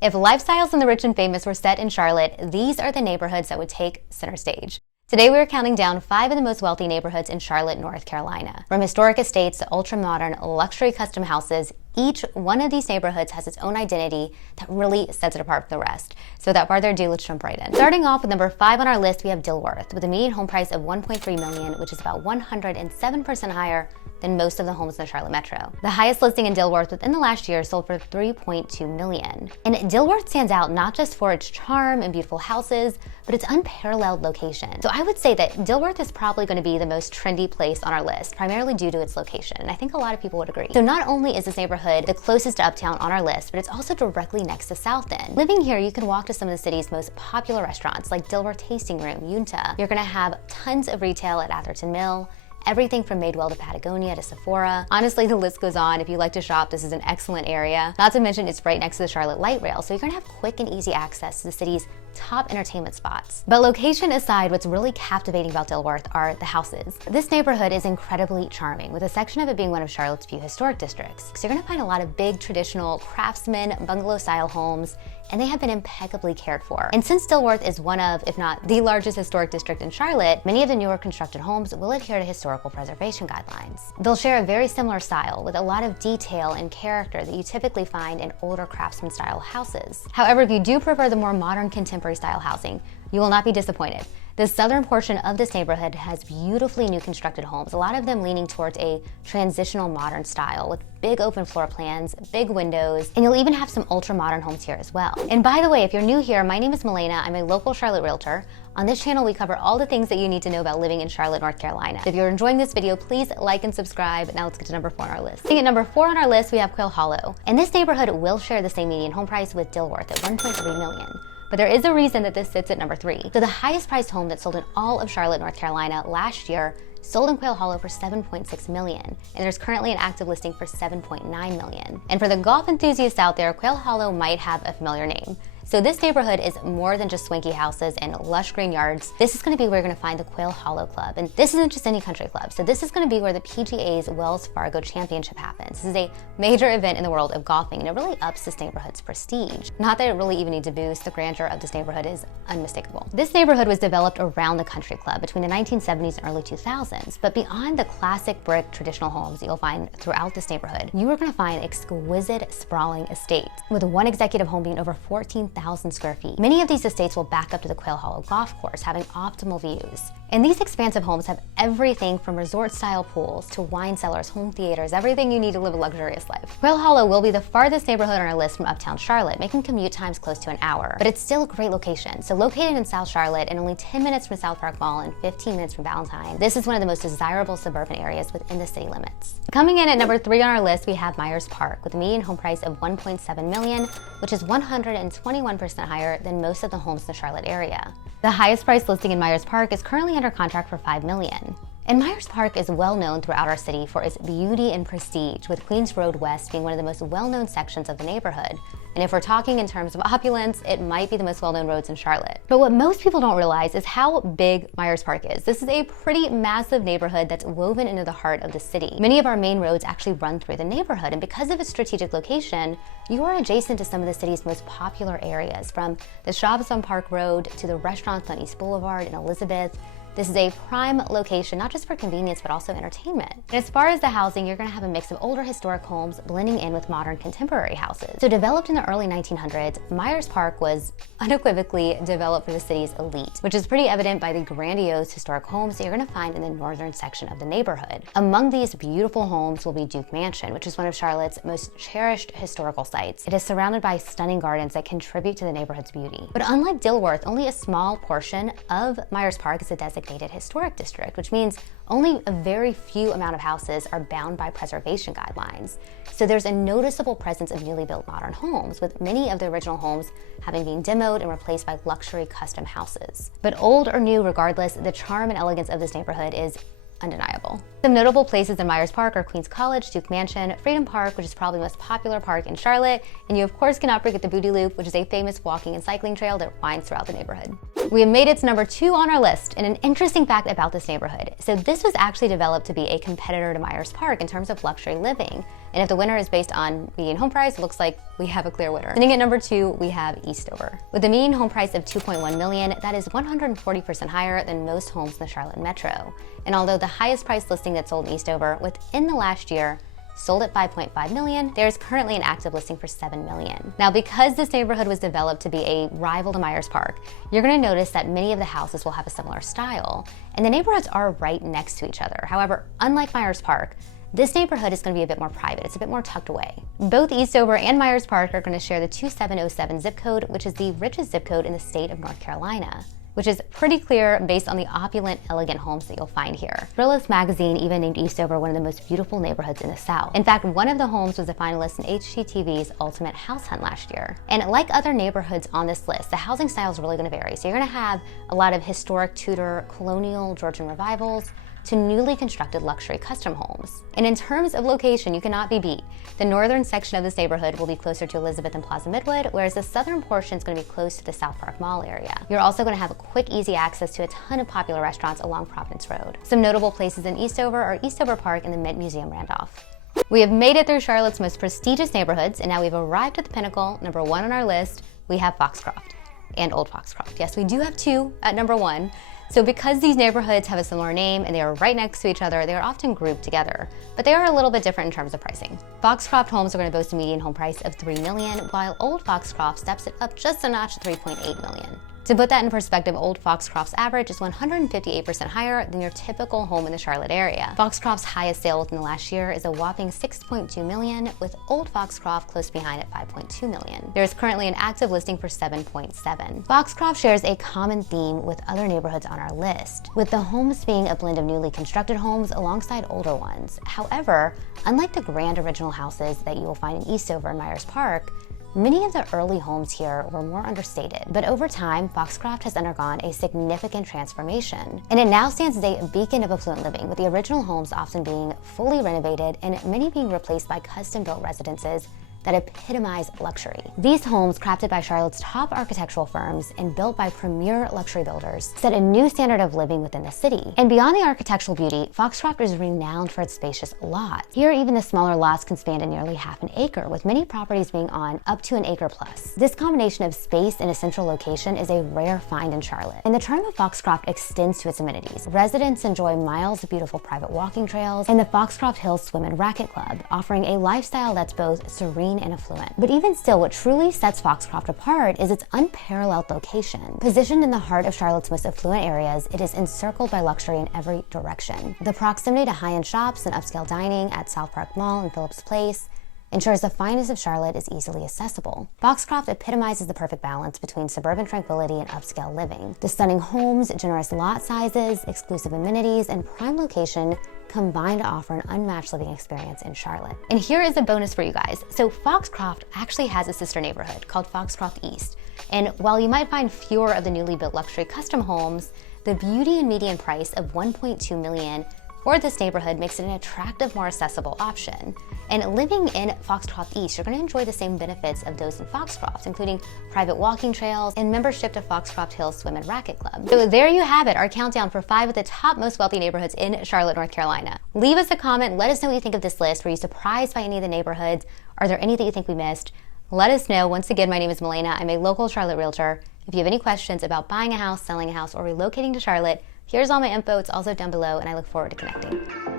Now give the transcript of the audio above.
If lifestyles and the rich and famous were set in Charlotte, these are the neighborhoods that would take center stage. Today we are counting down 5 of the most wealthy neighborhoods in Charlotte, North Carolina. From historic estates to ultra-modern luxury custom houses, each one of these neighborhoods has its own identity that really sets it apart from the rest. So without further ado, let's jump right in. Starting off with number 5 on our list, we have Dilworth, with a median home price of $1.3 million, which is about 107% higher than most of the homes in the Charlotte metro. The highest listing in Dilworth within the last year sold for $3.2 million. And Dilworth stands out not just for its charm and beautiful houses, but its unparalleled location. So I would say that Dilworth is probably going to be the most trendy place on our list, primarily due to its location, and I think a lot of people would agree. So not only is this neighborhood the closest to Uptown on our list, but it's also directly next to South End. Living here, you can walk to some of the city's most popular restaurants like Dilworth Tasting Room, Yunta. You're going to have tons of retail at Atherton Mill, everything from Madewell to Patagonia to Sephora. Honestly, the list goes on. If you like to shop, this is an excellent area. Not to mention, it's right next to the Charlotte Light Rail, so you're gonna have quick and easy access to the city's top entertainment spots. But location aside, what's really captivating about Dilworth are the houses. This neighborhood is incredibly charming, with a section of it being one of Charlotte's few historic districts. So you're gonna find a lot of big, traditional craftsman, bungalow-style homes, and they have been impeccably cared for. And since Dilworth is one of, if not the largest historic district in Charlotte, many of the newer constructed homes will adhere to historical preservation guidelines. They'll share a very similar style with a lot of detail and character that you typically find in older craftsman style houses. However, if you do prefer the more modern contemporary style housing, you will not be disappointed. The southern portion of this neighborhood has beautifully new constructed homes, a lot of them leaning towards a transitional modern style with big open floor plans, big windows, and you'll even have some ultra modern homes here as well. And by the way, if you're new here, my name is Milena. I'm a local Charlotte realtor. On this channel, we cover all the things that you need to know about living in Charlotte, North Carolina. If you're enjoying this video, please like and subscribe. Now let's get to number 4 on our list. At number 4 on our list, we have Quail Hollow. And this neighborhood will share the same median home price with Dilworth at $1.3 million. But there is a reason that this sits at number 3. So the highest priced home that sold in all of Charlotte, North Carolina last year sold in Quail Hollow for $7.6 million, and there's currently an active listing for $7.9 million. And for the golf enthusiasts out there, Quail Hollow might have a familiar name. So this neighborhood is more than just swanky houses and lush green yards. This is going to be where you're going to find the Quail Hollow Club. And this isn't just any country club. So this is going to be where the PGA's Wells Fargo Championship happens. This is a major event in the world of golfing, and it really ups this neighborhood's prestige. Not that it really even needs a boost. The grandeur of this neighborhood is unmistakable. This neighborhood was developed around the country club between the 1970s and early 2000s. But beyond the classic brick traditional homes you'll find throughout this neighborhood, you are going to find exquisite, sprawling estates, with one executive home being over 14,000 square feet. Many of these estates will back up to the Quail Hollow golf course, having optimal views. And these expansive homes have everything from resort-style pools to wine cellars, home theaters, everything you need to live a luxurious life. Quail Hollow will be the farthest neighborhood on our list from Uptown Charlotte, making commute times close to an hour. But it's still a great location. So located in South Charlotte and only 10 minutes from South Park Mall and 15 minutes from Valentine, this is one of the most desirable suburban areas within the city limits. Coming in at number 3 on our list, we have Myers Park, with a median home price of $1.7 million, which is 121% higher than most of the homes in the Charlotte area. The highest priced listing in Myers Park is currently under contract for $5 million. And Myers Park is well known throughout our city for its beauty and prestige, with Queens Road West being one of the most well-known sections of the neighborhood. And if we're talking in terms of opulence, it might be the most well-known roads in Charlotte. But what most people don't realize is how big Myers Park is. This is a pretty massive neighborhood that's woven into the heart of the city. Many of our main roads actually run through the neighborhood, and because of its strategic location, you are adjacent to some of the city's most popular areas, from the shops on Park Road to the restaurants on East Boulevard and Elizabeth. This is a prime location, not just for convenience, but also entertainment. And as far as the housing, you're gonna have a mix of older historic homes blending in with modern contemporary houses. So developed in the early 1900s, Myers Park was unequivocally developed for the city's elite, which is pretty evident by the grandiose historic homes that you're gonna find in the northern section of the neighborhood. Among these beautiful homes will be Duke Mansion, which is one of Charlotte's most cherished historical sites. It is surrounded by stunning gardens that contribute to the neighborhood's beauty. But unlike Dilworth, only a small portion of Myers Park is a designated historic district, which means only a very few amount of houses are bound by preservation guidelines. So there's a noticeable presence of newly built modern homes, with many of the original homes having been demoed and replaced by luxury custom houses. But old or new, regardless, the charm and elegance of this neighborhood is undeniable. Some notable places in Myers Park are Queens College, Duke Mansion, Freedom Park, which is probably the most popular park in Charlotte, and you of course cannot forget the Booty Loop, which is a famous walking and cycling trail that winds throughout the neighborhood. We have made it to number 2 on our list, and an interesting fact about this neighborhood. So this was actually developed to be a competitor to Myers Park in terms of luxury living. And if the winner is based on median home price, it looks like we have a clear winner. Sitting at number 2, we have Eastover. With a median home price of $2.1 million, that is 140% higher than most homes in the Charlotte metro. And although the highest priced listing that sold in Eastover within the last year sold at $5.5 million, there's currently an active listing for $7 million. Now, because this neighborhood was developed to be a rival to Myers Park, you're gonna notice that many of the houses will have a similar style, and the neighborhoods are right next to each other. However, unlike Myers Park, this neighborhood is gonna be a bit more private. It's a bit more tucked away. Both Eastover and Myers Park are gonna share the 2707 zip code, which is the richest zip code in the state of North Carolina, which is pretty clear based on the opulent, elegant homes that you'll find here. Thrillist magazine even named Eastover one of the most beautiful neighborhoods in the South. In fact, one of the homes was a finalist in HGTV's Ultimate House Hunt last year. And like other neighborhoods on this list, the housing style is really gonna vary. So you're gonna have a lot of historic Tudor, colonial, Georgian revivals, to newly constructed luxury custom homes. And in terms of location, you cannot be beat. The northern section of this neighborhood will be closer to Elizabeth and Plaza Midwood, whereas the southern portion is going to be close to the South Park Mall area. You're also going to have a quick, easy access to a ton of popular restaurants along Providence Road. Some notable places in Eastover are Eastover Park and the Mint Museum Randolph. We have made it through Charlotte's most prestigious neighborhoods, and now we've arrived at the pinnacle. Number 1 on our list, we have Foxcroft and Old Foxcroft. Yes, we do have 2 at number 1. So because these neighborhoods have a similar name and they are right next to each other, they are often grouped together, but they are a little bit different in terms of pricing. Foxcroft homes are going to boast a median home price of $3 million, while Old Foxcroft steps it up just a notch to $3.8 million. To put that in perspective, Old Foxcroft's average is 158% higher than your typical home in the Charlotte area. Foxcroft's highest sale within the last year is a whopping $6.2 million, with Old Foxcroft close behind at $5.2 million. There is currently an active listing for $7.7. Foxcroft shares a common theme with other neighborhoods on our list, with the homes being a blend of newly constructed homes alongside older ones. However, unlike the grand original houses that you will find in Eastover and Myers Park, many of the early homes here were more understated, but over time, Foxcroft has undergone a significant transformation, and it now stands as a beacon of affluent living, with the original homes often being fully renovated and many being replaced by custom-built residences that epitomize luxury. These homes, crafted by Charlotte's top architectural firms and built by premier luxury builders, set a new standard of living within the city. And beyond the architectural beauty, Foxcroft is renowned for its spacious lots. Here, even the smaller lots can span to nearly half an acre, with many properties being on up to an acre plus. This combination of space and a central location is a rare find in Charlotte. And the charm of Foxcroft extends to its amenities. Residents enjoy miles of beautiful private walking trails and the Foxcroft Hills Swim and Racket Club, offering a lifestyle that's both serene and affluent. But even still, what truly sets Foxcroft apart is its unparalleled location. Positioned in the heart of Charlotte's most affluent areas, it is encircled by luxury in every direction. The proximity to high-end shops and upscale dining at South Park Mall and Phillips Place ensures the finest of Charlotte is easily accessible. Foxcroft epitomizes the perfect balance between suburban tranquility and upscale living. The stunning homes, generous lot sizes, exclusive amenities, and prime location combine to offer an unmatched living experience in Charlotte. And here is a bonus for you guys. So Foxcroft actually has a sister neighborhood called Foxcroft East. And while you might find fewer of the newly built luxury custom homes, the beauty and median price of $1.2 million for this neighborhood makes it an attractive, more accessible option. And living in Foxcroft East, you're gonna enjoy the same benefits of those in Foxcroft, including private walking trails and membership to Foxcroft Hills Swim and Racket Club. So there you have it, our countdown for 5 of the top most wealthy neighborhoods in Charlotte, North Carolina. Leave us a comment, let us know what you think of this list. Were you surprised by any of the neighborhoods? Are there any that you think we missed? Let us know. Once again, my name is Milena. I'm a local Charlotte realtor. If you have any questions about buying a house, selling a house, or relocating to Charlotte, here's all my info. It's also down below, and I look forward to connecting.